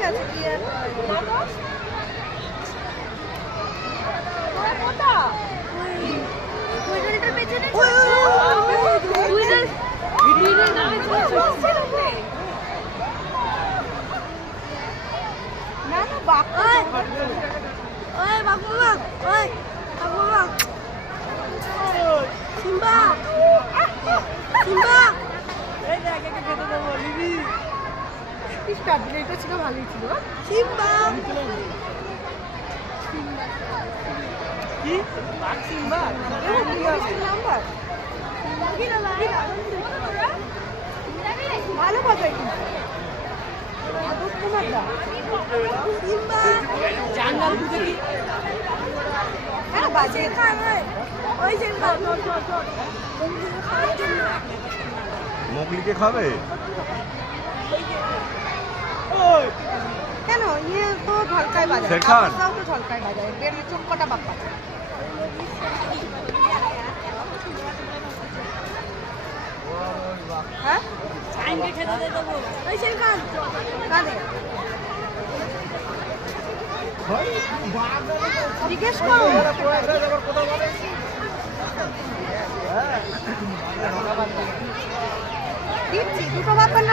ঠিক আছে কি আর না না বাঘ ওই বাঘ ওই বাঘ সিম্বা সিম্বা এই দেখ একে খেতে দেবো লিবি এটা ছিল ভালোই ছিল সিম্বা কি বাঘ সিম্বা নাম্বার ভালো কথা জাঙ্গাল বুঝে হ্যাঁ বাজে ওই যে মোগলিকে খাবে কেন ইয়ে তো ঢলকায় বাজায় শেরখান তো ঢলকায় বাজায় বের চোখ কটা বাপ্পা হ্যাঁ ওই শেরখান কাঁদে জিজ্ঞেস করো দিচ্ছি দুটো বাপ্পার